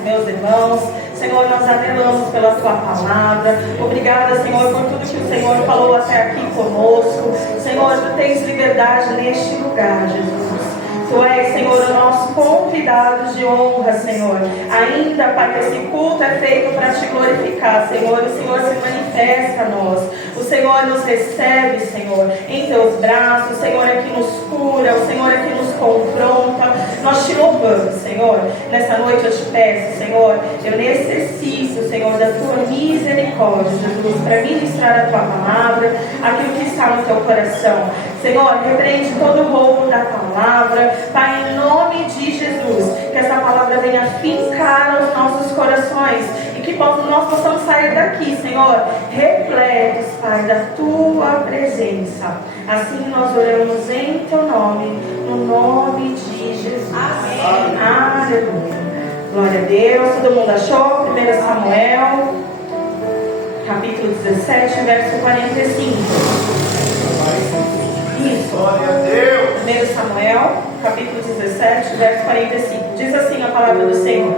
os meus irmãos. Senhor, nós anelamos pela Tua palavra. Obrigada, Senhor, por tudo que o Senhor falou até aqui conosco. Senhor, Tu tens liberdade neste lugar, Jesus. Tu és, Senhor, o nosso convidado de honra, Senhor. Ainda, Pai, que esse culto é feito para Te glorificar, Senhor. O Senhor se manifesta a nós. O Senhor nos recebe, Senhor, em Teus braços. O Senhor é que nos cura. O Senhor é que nos confronta. Nós Te louvamos, Senhor. Nessa noite eu Te peço, Senhor, eu necessito, Senhor, da Tua misericórdia, Jesus, para ministrar a Tua palavra, aquilo que está no Teu coração. Senhor, repreende todo o roubo da palavra. Pai, em nome de Jesus, que essa palavra venha fincar os nossos corações e que nós possamos sair daqui, Senhor, repletos, Pai, da Tua presença. Assim nós oramos em Teu nome, no nome de Jesus. Amém. Aleluia. Glória a Deus. Todo mundo achou? 1 Samuel, capítulo 17, verso 45. Isso. Glória a Deus. 1 Samuel, capítulo 17, verso 45. Diz assim a palavra do Senhor: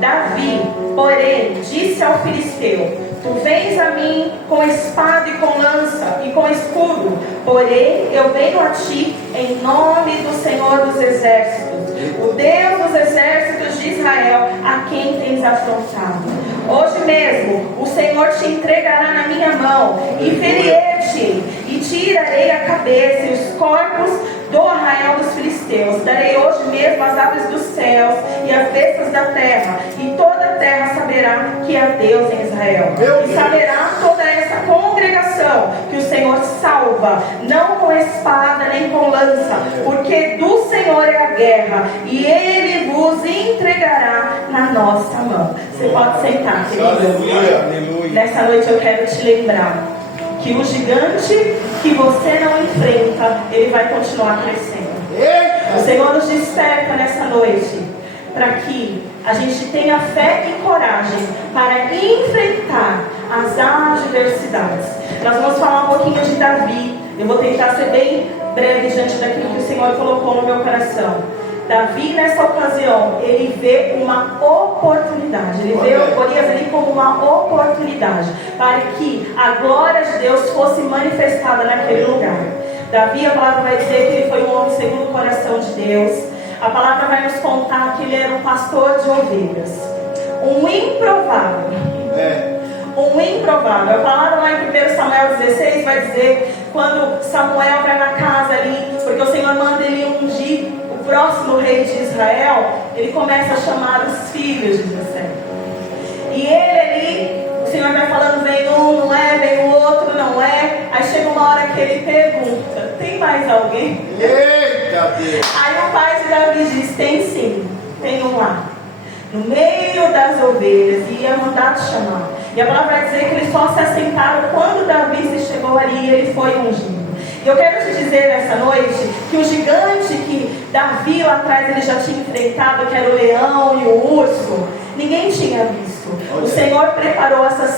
Davi, porém, disse ao filisteu: Tu vens a mim com espada e com lança e com escudo, porém eu venho a ti em nome do Senhor dos exércitos, o Deus dos exércitos de Israel, a quem tens afrontado. Hoje mesmo o Senhor te entregará na minha mão, e ferirei-te, e tirarei a cabeça e os corpos do arraial dos filisteus. Darei hoje mesmo as aves dos céus e as bestas da terra, e toda a terra saberá que há Deus em Israel. E saberá toda essa congregação que o Senhor salva, não com espada nem com lança, porque do Senhor é a guerra, e Ele vos entregará na nossa mão. Você pode sentar, querido. Aleluia. Nessa noite eu quero te lembrar que o gigante que você não enfrenta, ele vai continuar crescendo. O Senhor nos desperta nessa noite para que a gente tenha fé e coragem para enfrentar as adversidades. Nós vamos falar um pouquinho de Davi. Eu vou tentar ser bem breve diante daquilo que o Senhor colocou no meu coração. Davi, nessa ocasião, ele vê uma oportunidade. Ele vê Golias ali como uma oportunidade para que a glória de Deus fosse manifestada naquele lugar. Davi, a palavra vai dizer que ele foi um homem segundo o coração de Deus. A palavra vai nos contar que ele era um pastor de ovelhas. Um improvável. Um improvável. A palavra lá em 1 Samuel 16 vai dizer quando Samuel vai na casa ali, porque o Senhor manda ele ungir o próximo rei de Israel, ele começa a chamar os filhos de Jessé. E ele ali, o Senhor vai falando, vem um, não é, vem o outro, não é. Aí chega uma hora que ele pergunta: tem mais alguém? Eita Deus! Aí o pai de Davi diz: tem sim, tem um lá, no meio das ovelhas, e ia mandar te chamar. E a palavra vai dizer que eles só se assentaram quando Davi se chegou ali e ele foi ungido. E eu quero te dizer nessa noite que o gigante que Davi lá atrás ele já tinha enfrentado, que era o leão e o urso, ninguém tinha visto. O Senhor preparou essa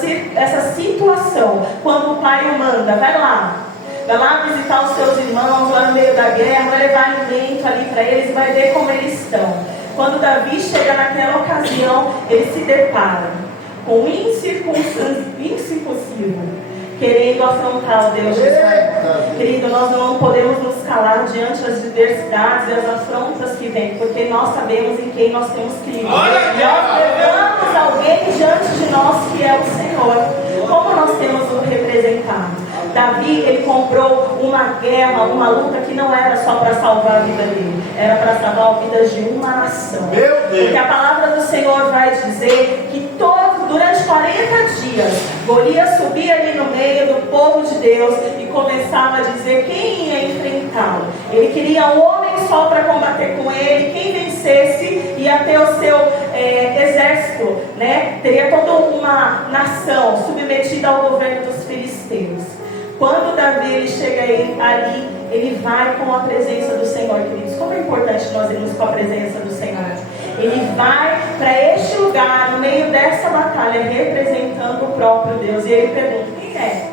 situação quando o pai o manda: vai lá visitar os seus irmãos lá no meio da guerra, vai levar alimento ali para eles e vai ver como eles estão. Quando Davi chega naquela ocasião, ele se depara com um incircunciso querendo afrontar o Deus de Israel. Querido, nós não podemos nos calar diante das diversidades e as afrontas que vêm, porque nós sabemos em quem nós temos que lidar. Nós levamos alguém diante de nós que é o Senhor. Como nós temos o representado? Davi, ele comprou uma guerra, uma luta que não era só para salvar a vida dele, era para salvar a vida de uma nação. Porque a palavra do Senhor vai dizer que durante 40 dias, Golias subia ali no meio do povo de Deus e começava a dizer quem ia enfrentá-lo. Ele queria um homem só para combater com ele. Quem vencesse ia ter o seu exército, né? Teria toda uma nação submetida ao governo dos filisteus. Quando Davi ele chega ali, ele vai com a presença do Senhor, queridos. Como é importante nós irmos com a presença do Senhor. Ele vai para este lugar, no meio dessa batalha, representando o próprio Deus. E ele pergunta: quem é?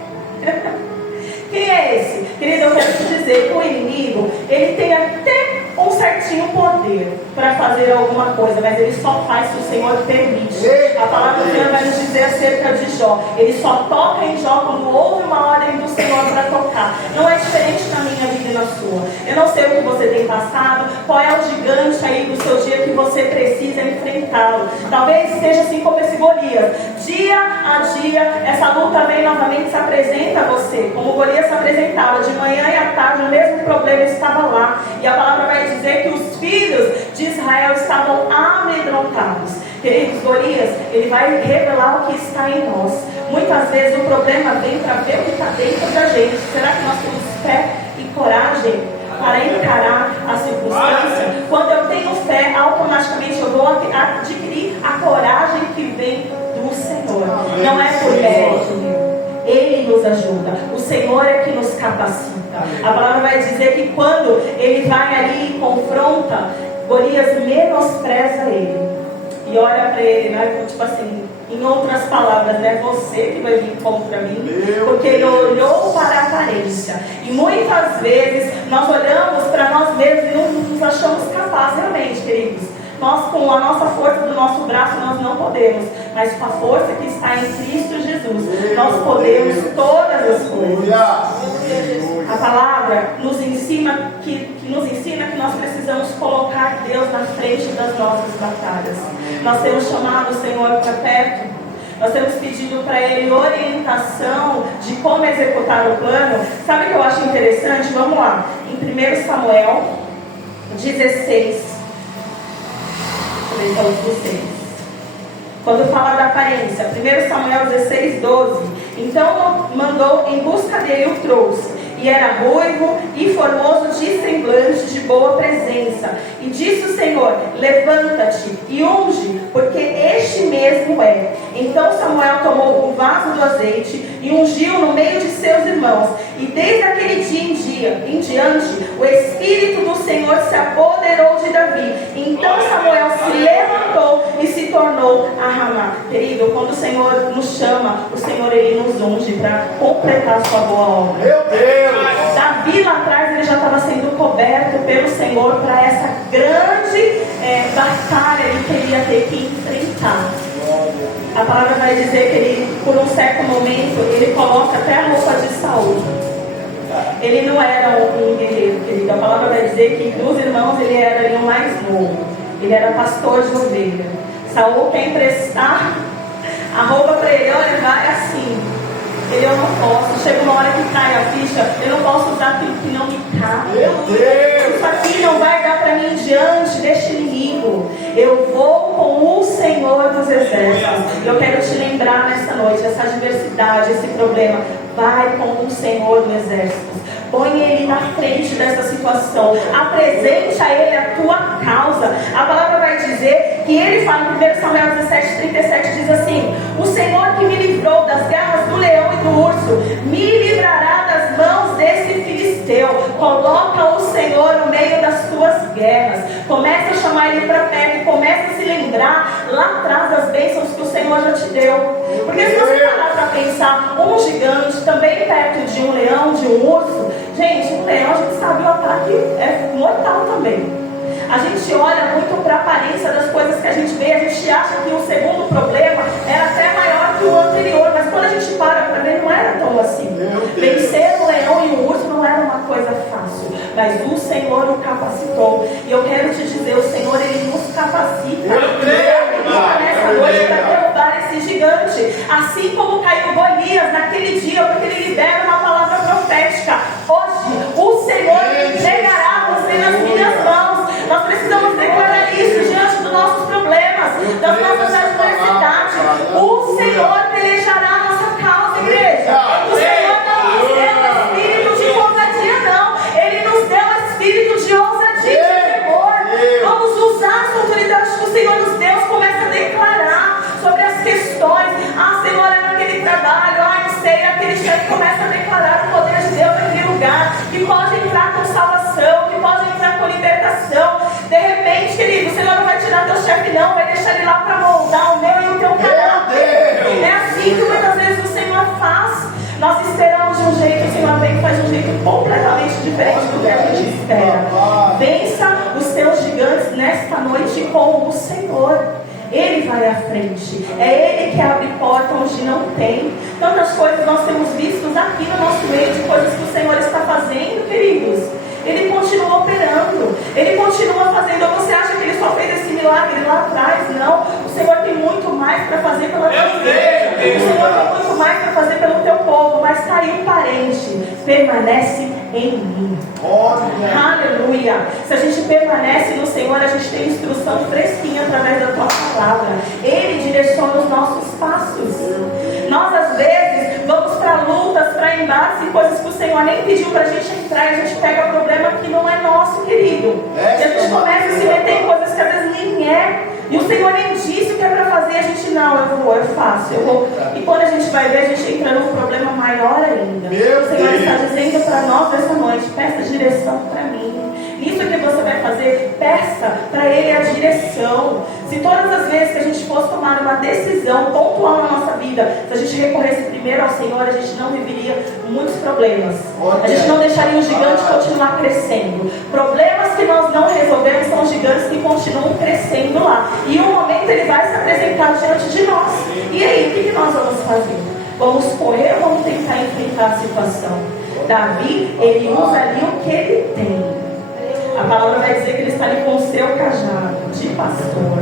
Quem é esse? Querido, eu quero te dizer que o inimigo, ele tem até um certinho poder para fazer alguma coisa, mas ele só faz se o Senhor permite. A palavra do Senhor vai nos dizer acerca de Jó. Ele só toca em Jó quando houve uma ordem do Senhor para tocar. Não é diferente na minha vida e na sua. Eu não sei o que você tem passado, qual é o gigante aí do seu dia que você precisa enfrentá-lo. Talvez seja assim como esse Golias. Dia a dia, essa luta vem novamente, se apresenta a você. Como Golias se apresentava de manhã e à tarde, o mesmo problema estava lá. E a palavra vai dizer que os filhos de Israel estavam amedrontados. Queridos, Golias, ele vai revelar o que está em nós. Muitas vezes o problema vem para ver o que está dentro da gente. Será que nós temos fé e coragem para encarar a circunstância? Quando eu tenho fé, automaticamente eu vou adquirir a coragem que vem do Senhor. Não é por mérito. Ele nos ajuda. O Senhor é que nos capacita. A palavra vai dizer que quando ele vai ali e confronta, Golias menospreza ele. E olha para ele, né? Tipo assim, em outras palavras, é você que vai vir contra mim. Porque ele olhou para a aparência. E muitas vezes nós olhamos para nós mesmos e não nos achamos capazes, realmente, queridos. Nós, com a nossa força do nosso braço, nós não podemos. Mas com a força que está em Cristo Jesus, nós podemos todas as coisas. A palavra nos ensina que nós precisamos colocar Deus na frente das nossas batalhas. Nós temos chamado o Senhor para perto. Nós temos pedido para Ele orientação de como executar o plano. Sabe o que eu acho interessante? Vamos lá. Em 1 Samuel 16. Quando fala da aparência, 1 Samuel 16, 12. Então mandou em busca dele, o trouxe. E era ruivo e formoso de semblante, de boa presença. E disse o Senhor: levanta-te e unge, porque este mesmo é. Então Samuel tomou um vaso do azeite e ungiu no meio de seus irmãos. E desde aquele dia em diante, o Espírito do Senhor se apoderou de Davi. Então Samuel se levantou e se tornou a Ramá. Querido, quando o Senhor nos chama, o Senhor ele nos unge para completar a sua boa obra. Meu Deus! Davi lá atrás ele já estava sendo coberto pelo Senhor para essa grande batalha que ele ia ter que enfrentar. A palavra vai dizer que ele, por um certo momento, ele coloca até a roupa de Saul. Ele não era um guerreiro, querido. A palavra vai dizer que dos irmãos ele era ali o mais novo. Ele era pastor de ovelha. Saul quer emprestar a roupa para ele. Olha, vai assim. Ele, eu não posso. Chega uma hora que cai a ficha. Eu não posso usar aquilo que não me cabe. Meu Deus! Isso aqui não vai dar para mim diante deste inimigo. Eu vou com o Senhor dos Exércitos. Eu quero te lembrar nessa noite, essa adversidade, esse problema. Vai com o Senhor dos Exércitos. Põe Ele na frente dessa situação. Apresente a Ele a tua causa. A palavra vai dizer que Ele fala em 1 Samuel 17, 37, diz assim: o Senhor que me livrou das garras do leão e do urso, me livrará das mãos desse filisteu. Coloca o Senhor no meio das tuas guerras. Começa a chamar Ele para perto e começa a se lembrar lá atrás das bênçãos que o Senhor já te deu. Porque se você parar para pensar, um gigante também perto de um leão, de um urso, gente, um leão a gente sabe o ataque é mortal também. A gente olha muito para a aparência das coisas que a gente vê, a gente acha que o segundo problema era até maior que o anterior, mas quando a gente para ver, não era tão assim. Vencer um leão e um urso não era uma coisa fácil, mas o Senhor o capacitou. E eu quero te dizer, o Senhor ele nos capacita nessa noite para derrubar esse gigante, assim como caiu Golias naquele dia, porque ele libera uma palavra profética. Hoje o Senhor entregará você nas minhas mãos. Nós precisamos declarar isso diante dos nossos problemas, das nossas adversidades. O Senhor pelejará a nossa causa, igreja. O Senhor não nos deu espírito de ousadia, não. Ele nos deu espírito de ousadia e de temor. Vamos usar as autoridades que o Senhor nos deu. Começa a declarar sobre as questões. Ah, Senhor, é naquele trabalho. Ah, não sei, é aquele chefe. Começa a declarar o poder de Deus naquele lugar. Que pode entrar com salvação, que pode entrar com libertação. De repente, querido, o Senhor não vai tirar teu chefe, não. Vai deixar ele lá para moldar o meu e o teu caráter. É assim que muitas vezes o Senhor faz. Nós esperamos de um jeito, o Senhor vem e faz de um jeito completamente diferente do que a gente espera. Vença o nesta noite com o Senhor. Ele vai à frente. É Ele que abre porta onde não tem. Tantas coisas nós temos visto aqui no nosso meio, de coisas que o Senhor está fazendo, queridos. Ele continua operando. Ele continua fazendo. Você acha que Ele só fez esse milagre lá atrás? Não. O Senhor tem muito mais para fazer pela tua igreja. O Senhor tem muito mais para fazer pelo teu povo. Mas está aí um parente. Permanece em mim. Aleluia. Se a gente permanece no Senhor, a gente tem instrução fresquinha através da tua palavra. Ele direciona os nossos passos. Nós às vezes vamos para lutas, para embates, coisas que o Senhor nem pediu para a gente entrar, e a gente pega problema que não é nosso, querido. E a gente começa a se meter em coisas que às vezes nem é. E o Senhor nem disse o que é para fazer, a gente não, eu faço, eu vou. E quando a gente vai ver, a gente entra num problema maior ainda. O Senhor está dizendo para nós essa noite: peça direção para mim. Isso que você vai fazer, peça para Ele a direção. Se todas as vezes que a gente fosse tomar uma decisão pontual na nossa vida, se a gente recorresse primeiro ao Senhor, a gente não viveria muitos problemas. A gente não deixaria o gigante continuar crescendo. Problemas que nós não resolvemos são gigantes que continuam crescendo lá. E um momento Ele vai se apresentar diante de nós. E aí, o que nós vamos fazer? Vamos correr ou vamos tentar enfrentar a situação? Davi, ele usa ali o que ele tem. A palavra vai dizer que ele está ali com o seu cajado de pastor.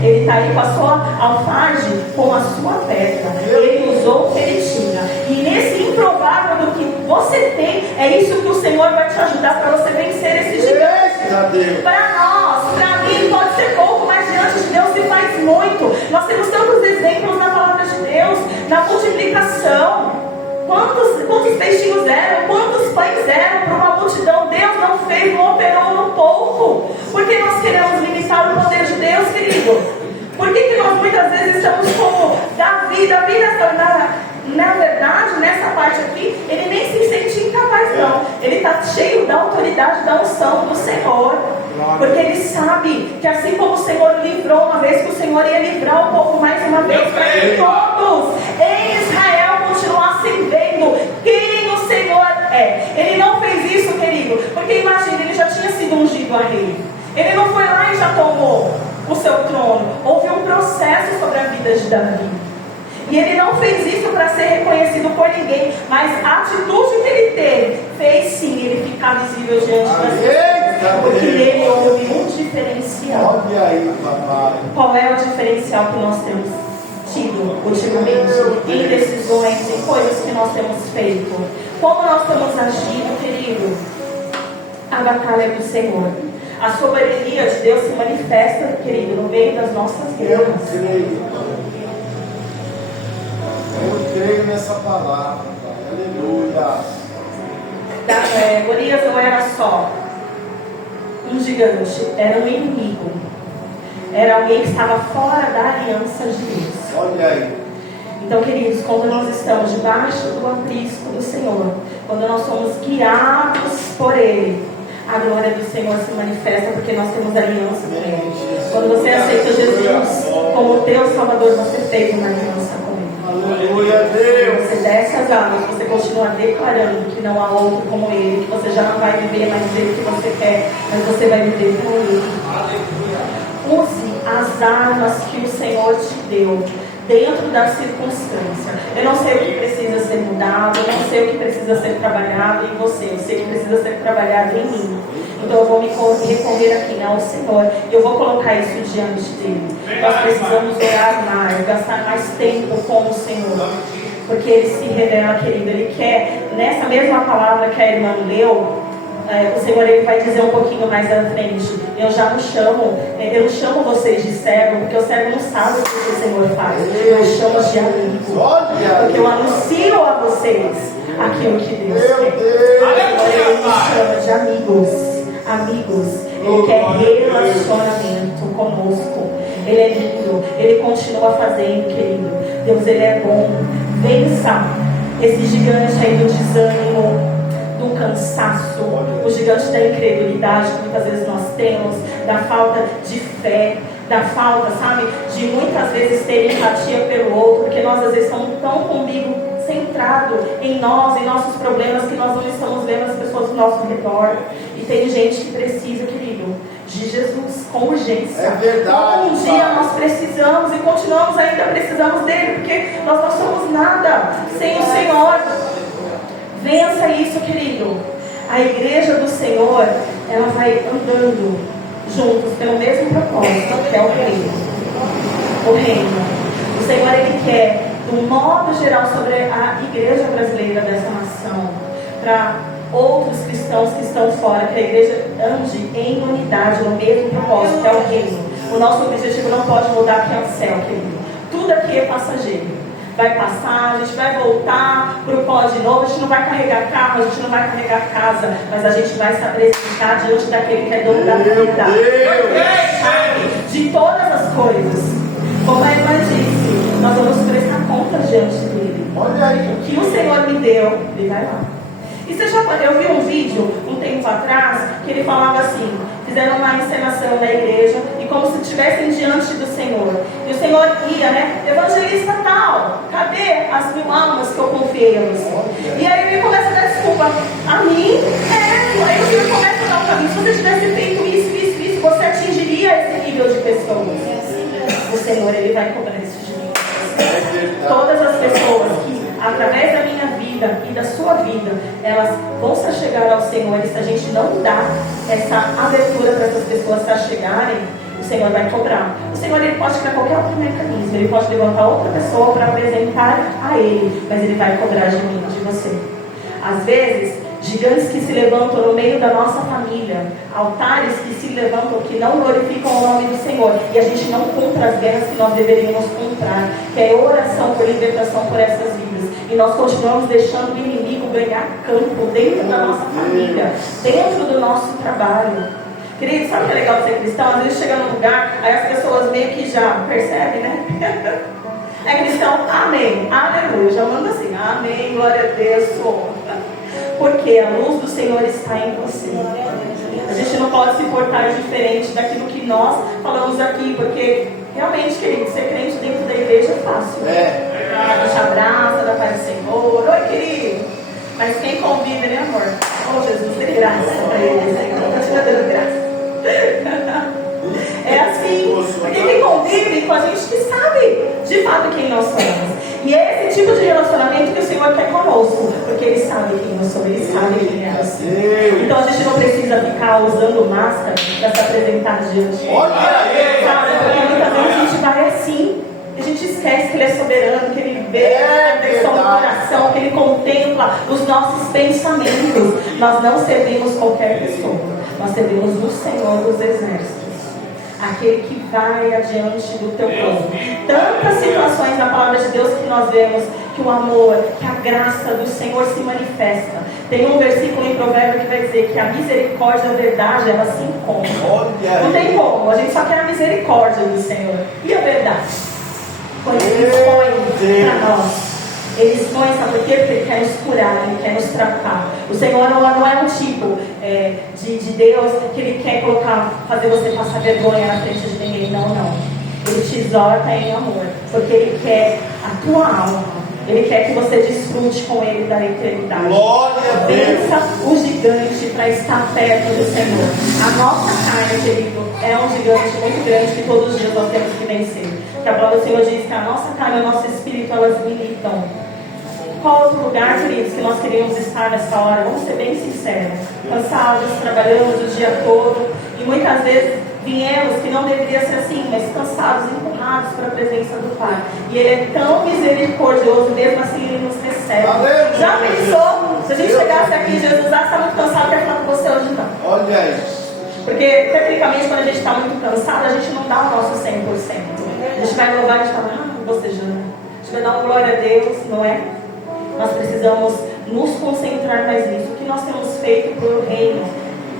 Ele está aí com a sua alfage, com a sua pedra. Ele usou o que ele tinha. E nesse improvável do que você tem, é isso que o Senhor vai te ajudar para você vencer esse gigante. Para nós, para mim, pode ser pouco, mas diante de Deus se faz muito. Nós temos tantos exemplos na palavra de Deus, na multiplicação. Quantos peixinhos eram? Quantos pães eram para uma multidão? Deus não fez, não operou no pouco. Por que nós queremos limitar o poder de Deus, querido? Por que nós muitas vezes estamos como Davi? Davi, na verdade, nessa parte aqui, ele nem se sente incapaz, não. Ele está cheio da autoridade, da unção do Senhor. Porque ele sabe que assim como o Senhor livrou uma vez, que o Senhor ia livrar o povo mais uma vez, para que todos em Israel continuassem vendo quem o Senhor é. Ele não fez isso, querido, porque imagina, ele já tinha sido ungido a rei. Ele não foi lá e já tomou o seu trono. Houve um processo sobre a vida de Davi. E ele não fez isso para ser reconhecido por ninguém, mas a atitude que ele teve fez sim ele ficar visível diante das pessoas, porque nele houve um diferencial. Olha aí, papai. Qual é o diferencial que nós temos tido ultimamente em decisões, em coisas que nós temos feito? Como nós temos agido, querido? A batalha é do Senhor. A soberania de Deus se manifesta, querido, no meio das nossas guerras. Eu creio nessa palavra. Aleluia. Golias não era só um gigante, era um inimigo. Era alguém que estava fora da aliança de Deus. Olha aí. Então, queridos, quando nós estamos debaixo do aprisco do Senhor, quando nós somos guiados por Ele, a glória do Senhor se manifesta, porque nós temos aliança com Ele. Quando você aceita Jesus como teu Salvador, você fez uma aliança com Ele. Aleluia, Deus. Você desce as águas, você continua declarando que não há outro como Ele, que você já não vai viver mais do jeito que você quer, mas você vai viver com Ele. Use as armas que o Senhor te deu dentro da circunstância. Eu não sei o que precisa ser mudado, eu não sei o que precisa ser trabalhado em você, eu sei o que precisa ser trabalhado em mim. Então eu vou me recorrer aqui ao Senhor, eu vou colocar isso diante dele. Nós precisamos orar mais, gastar mais tempo com o Senhor, porque Ele se revela, querido. Ele quer, nessa mesma palavra que a irmã leu, o Senhor ele vai dizer um pouquinho mais à frente: eu não chamo vocês de servo, porque o servo não sabe o que o Senhor faz. Eu chamo de amigo, porque eu anuncio a vocês aquilo que Deus quer. Ele nos chama de amigos. Ele quer relacionamento conosco. Ele é lindo, Ele continua fazendo, querido. Deus, Ele é bom. Vença esse gigante aí do desânimo, do cansaço, o gigante da incredulidade que muitas vezes nós temos, da falta de fé, da falta, sabe, de muitas vezes ter empatia pelo outro, porque nós às vezes estamos tão comigo centrado em nós, em nossos problemas, que nós não estamos vendo as pessoas ao nosso redor. E tem gente que precisa, querido, de Jesus, com urgência. É verdade. Como um dia nós precisamos e continuamos ainda precisamos dele, porque nós não somos nada sem o Senhor. Vença isso, querido. A igreja do Senhor, ela vai andando juntos pelo mesmo propósito, que é o reino. O reino. O Senhor, Ele quer, do modo geral, sobre a igreja brasileira dessa nação, para outros cristãos que estão fora, que a igreja ande em unidade, no mesmo propósito, que é o reino. O nosso objetivo não pode mudar, porque é o céu, querido. Tudo aqui é passageiro. Vai passar, a gente vai voltar para o pó de novo, a gente não vai carregar carro, a gente não vai carregar casa, mas a gente vai se apresentar diante daquele que é dono da vida. De todas as coisas. Como a irmã disse, nós vamos prestar conta diante dele. Olha aí. O que o Senhor me deu, ele vai lá. E você já pode, eu vi um vídeo um tempo atrás que ele falava assim, fizeram uma encenação da igreja e como se estivessem diante do Senhor. E o Senhor ia, né? Evangelista tal, cadê as 1000 almas que eu confiei a você? E aí ele começa a dar desculpa. A mim, aí o Senhor começa a dar um caminho. Se você tivesse feito isso, você atingiria esse nível de pessoas. O Senhor, Ele vai cobrar isso de mim. Todas as pessoas que, através da minha vida e da sua vida, elas vão se chegar ao Senhor. E se a gente não dá essa abertura para essas pessoas se chegarem, o Senhor vai cobrar. O Senhor, Ele pode criar qualquer outro mecanismo. Ele pode levantar outra pessoa para apresentar a Ele. Mas Ele vai cobrar de mim, de você. Às vezes, gigantes que se levantam no meio da nossa família, altares que se levantam que não glorificam o nome do Senhor, e a gente não compra as guerras que nós deveríamos comprar, que é oração por libertação por essas vidas, e nós continuamos deixando o inimigo ganhar campo dentro da nossa família, dentro do nosso trabalho. Querido, sabe o que é legal de ser cristão? Às vezes chega num lugar, aí as pessoas meio que já percebem, né? É cristão, amém, aleluia, já manda assim, amém, glória a Deus, porque a luz do Senhor está em você. A gente não pode se portar diferente daquilo que nós falamos aqui, porque realmente, querido, ser crente dentro da igreja é fácil. A gente abraça, dá paz do Senhor, oi querido. Mas quem convive, né, amor? Oh Jesus, dê graça para ele, Senhor, continua dando graça. É assim, porque quem convive com a gente que sabe de fato quem nós somos. E é esse tipo de relacionamento que o Senhor quer conosco, porque Ele sabe quem nós somos, Ele sabe quem é nós. Então a gente não precisa ficar usando máscara para se apresentar diante dele. Porque muitas vezes a gente vai assim, e a gente esquece que Ele é soberano, que Ele vê a intenção do coração, que Ele contempla os nossos pensamentos. Nós não servimos qualquer pessoa, nós servimos o Senhor dos exércitos. Aquele que vai adiante do teu plano. Tantas situações na palavra de Deus que nós vemos que o amor, que a graça do Senhor se manifesta. Tem um versículo em Provérbios que vai dizer que a misericórdia e a verdade, elas se encontram. Não tem como, a gente só quer a misericórdia do Senhor. E a verdade? Quando Ele expõe para nós. Ele expõe, sabe por quê? Porque Ele quer nos curar, Ele quer nos tratar. O Senhor não é um tipo de Deus que Ele quer fazer você passar vergonha na frente de ninguém. Não. Ele te exorta em amor, porque Ele quer a tua alma. Ele quer que você desfrute com Ele da eternidade. Vença o gigante para estar perto do Senhor. A nossa carne, querido, é um gigante muito grande que todos os dias nós temos que vencer. Porque a palavra do Senhor diz que a nossa carne e o nosso espírito, elas militam. Qual outro lugar, queridos, que nós queríamos estar nessa hora? Vamos ser bem sinceros. Cansados, trabalhamos o dia todo. E muitas vezes viemos, que não deveria ser assim, mas cansados, empurrados para a presença do Pai. E Ele é tão misericordioso, mesmo assim Ele nos recebe. Já pensou? Se a gente chegasse aqui, Jesus, está muito cansado, quer falar com você hoje não. Olha isso. Porque, tecnicamente, quando a gente está muito cansado, a gente não dá o nosso 100%. A gente vai louvar, a gente fala, bocejando. A gente vai dar uma glória a Deus, não é? Nós precisamos nos concentrar mais nisso. O que nós temos feito para o reino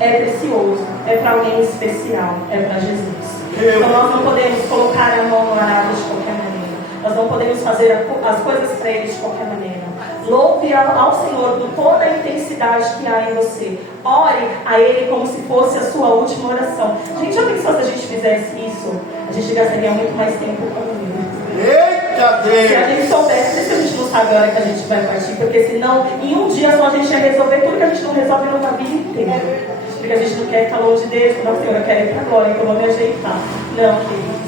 é precioso, é para alguém especial, é para Jesus. Então nós não podemos colocar a mão no arado de qualquer maneira. Nós não podemos fazer as coisas para Ele de qualquer maneira. Louve ao Senhor com toda a intensidade que há em você. Ore a Ele como se fosse a sua última oração. A gente já pensou se a gente fizesse isso? A gente gastaria muito mais tempo com Ele. Eita Deus! Se a gente soubesse, por isso que a gente não sabe a hora que a gente vai partir, porque senão, em um dia só a gente ia resolver tudo que a gente não resolve numa vida inteira. porque a gente não quer estar longe de Deus, não, Senhor, eu quero ir para a glória, então eu vou me ajeitar. Não, queridos.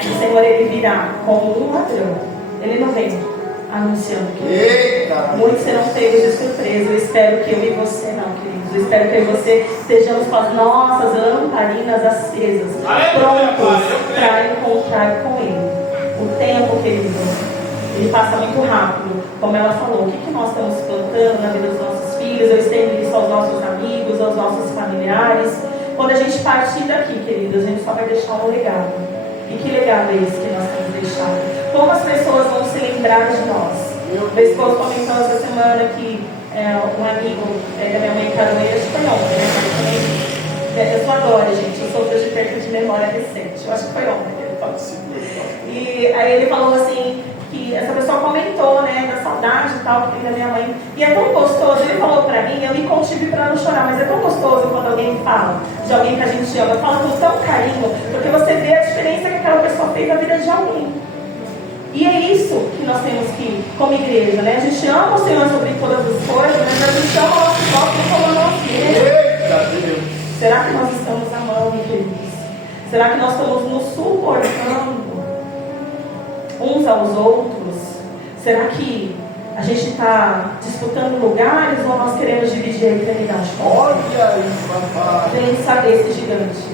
O Senhor, Ele virá como um ladrão. Ele não vem anunciando que muitos serão pegos de surpresa. Eu espero que eu e você não, queridos. Eu espero que eu e você estejamos com as nossas lamparinas acesas, prontos para encontrar com Ele. O tempo, querido, ele passa muito rápido. Como ela falou, o que nós estamos plantando na vida dos nossos filhos? Eu estendo isso aos nossos amigos, aos nossos familiares. Quando a gente partir daqui, queridos, a gente só vai deixar um legado. E que legado é esse que nós temos deixado? Como as pessoas vão se lembrar de nós? Meu esposo comentou essa semana que um amigo da minha mãe encarou ele, acho que foi ontem, né? Eu sou agora, gente, eu sofro de perda de memória recente. Eu acho que foi ontem que ele falou. E aí ele falou assim, que essa pessoa comentou, né, da saudade e tal, que tem da minha mãe. E é tão gostoso, ele falou pra mim, eu me contive pra não chorar, mas é tão gostoso quando alguém fala de alguém que a gente ama, fala com tão carinho, porque você vê a diferença que aquela pessoa fez na vida de alguém. E é isso que nós temos que, como igreja, né? A gente ama o Senhor sobre todas as coisas, mas a gente ama o nosso próximo como nós mesmos. Será que nós estamos amando, queridos? Será que nós estamos nos suportando uns aos outros? Será que a gente está disputando lugares ou nós queremos dividir a eternidade? Olha isso, papai. Vem saber esse gigante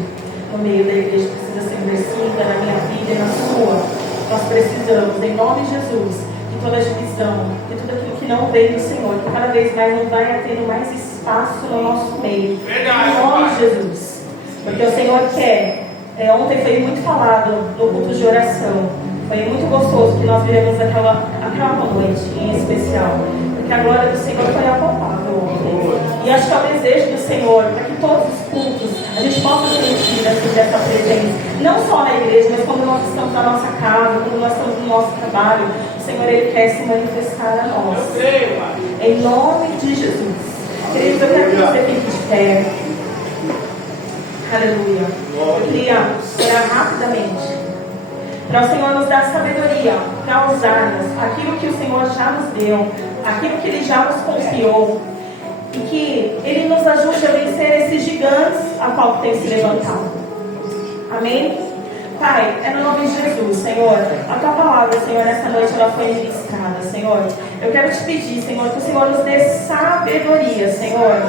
no meio da igreja precisa ser vencida na minha vida e na sua. Nós precisamos, em nome de Jesus, de toda a divisão, de tudo aquilo que não vem do Senhor, que cada vez mais não vai tendo mais espaço no nosso meio. Em nome de Jesus. Porque o Senhor quer. Ontem foi muito falado no culto de oração. Foi muito gostoso que nós viremos aquela noite em especial. Porque a glória do Senhor foi apalpável ontem. E acho que é o desejo do Senhor para que todos os cultos a gente possa sentir essa presença. Não só na igreja, mas quando nós estamos na nossa casa, quando nós estamos no nosso trabalho. O Senhor, Ele quer se manifestar a nós. Em nome de Jesus. Queridos, eu quero que você fique de pé. Aleluia. Eu queria orar rapidamente para o Senhor nos dar sabedoria para usarmos aquilo que o Senhor já nos deu, aquilo que Ele já nos confiou, e que Ele nos ajude a vencer esses gigantes a qual tem se levantado. Amém? Pai, é no nome de Jesus, Senhor, a Tua palavra, Senhor, nessa noite ela foi ministrada, Senhor. Eu quero te pedir, Senhor, que o Senhor nos dê sabedoria, Senhor,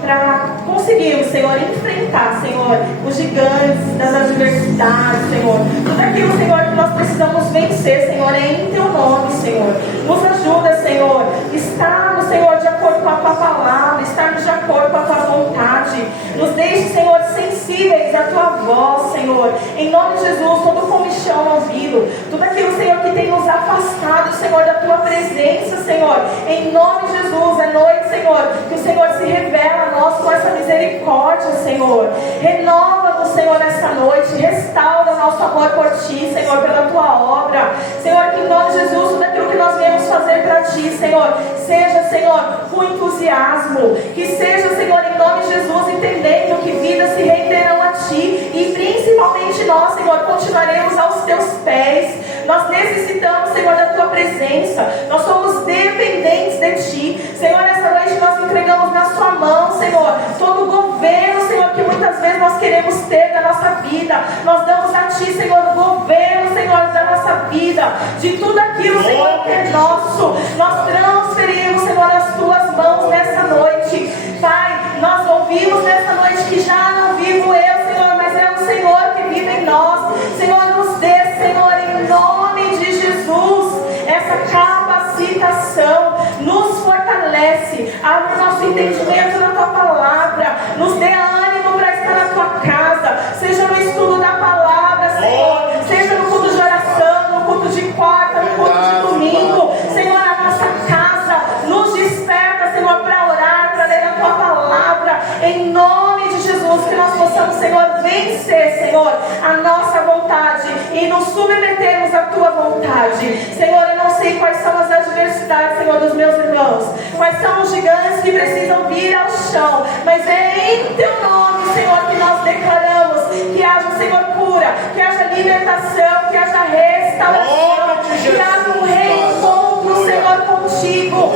para conseguirmos, Senhor, enfrentar, Senhor, os gigantes das adversidades, Senhor. Tudo aquilo, Senhor, que nós precisamos vencer, Senhor, é em Teu nome, Senhor. Nos ajuda, Senhor, estarmos, Senhor, de acordo com a Tua palavra, estarmos de acordo com a Tua vontade. Nos deixe, Senhor, sensíveis à Tua voz, Senhor. Em nome de Jesus, todo comichão no ouvido, tudo aquilo, Senhor, que tem nos afastado, Senhor, da Tua presença, Senhor. Em nome de Jesus, é noite, Senhor, que o Senhor se revela a nós com essa misericórdia, Senhor. Renova-nos, Senhor, nessa noite. Restaura o nosso amor por Ti, Senhor, pela Tua obra. Senhor, que em nome de Jesus, tudo aquilo que nós viemos fazer para Ti, Senhor, seja, Senhor, com entusiasmo. Que seja, Senhor, em nome de Jesus, entendendo que vidas se renderão a Ti. E principalmente nós, Senhor, continuaremos aos Teus pés. Nós necessitamos, Senhor, da Tua presença. Nós somos dependentes de Ti. Senhor, nessa noite nós entregamos na Sua mão, Senhor, todo o governo, Senhor, que muitas vezes nós queremos ter da nossa vida. Nós damos a Ti, Senhor, o governo, Senhor, da nossa vida, de tudo aquilo, Senhor, que é nosso. Nós transferimos, Senhor, as Tuas mãos nessa noite. Pai, nós ouvimos nessa noite que já não vivo eu, Senhor, mas é o Senhor que vive em nós. Senhor, nos dê, Senhor, em nome de Jesus, essa capacitação. Nos fortalece, abre o nosso entendimento na Tua palavra, nos dê ânimo para estar na Tua casa, seja no estudo da palavra, Senhor, seja no culto de oração, no culto de quarta, no culto de domingo, Senhor, a nossa casa, nos desperta, Senhor, para orar, para ler a Tua palavra, em nome de Jesus, que nós possamos, Senhor, vencer, Senhor, a nossa vontade e nos submetermos à Tua vontade. Senhor, eu não sei quais são as adversidades, Senhor, dos meus irmãos, quais são os gigantes que precisam vir ao chão, mas é em Teu nome, Senhor, que nós declaramos que haja, Senhor, cura, que haja libertação, que haja restauração, que haja um reencontro, Senhor, contigo,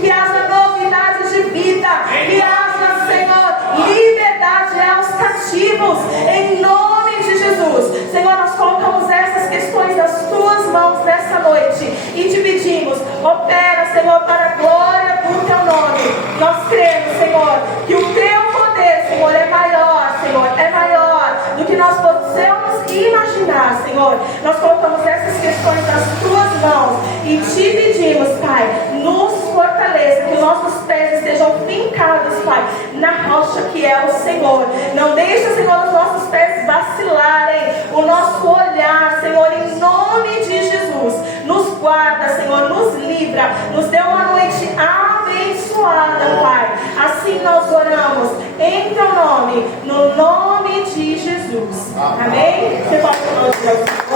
que haja novidade de vida, que haja cativos, em nome de Jesus. Senhor, nós colocamos essas questões nas tuas mãos nessa noite e te pedimos, opera, Senhor, para a glória do teu nome. Nós cremos, Senhor, que o teu poder, Senhor, é maior, Senhor, é maior do que nós possamos imaginar, Senhor. Nós colocamos essas questões nas tuas mãos e te pedimos, Pai, nos fortaleça, que os nossos pés estejam fincados, Pai, na rocha que é o Senhor. Não deixa, Senhor, os nossos pés vacilarem, o nosso olhar, Senhor, em nome de Jesus. Nos guarda, Senhor, nos livra, nos dê uma noite abençoada, Pai. Assim nós oramos em teu nome, no nome de Jesus. Amém? Você pode falar.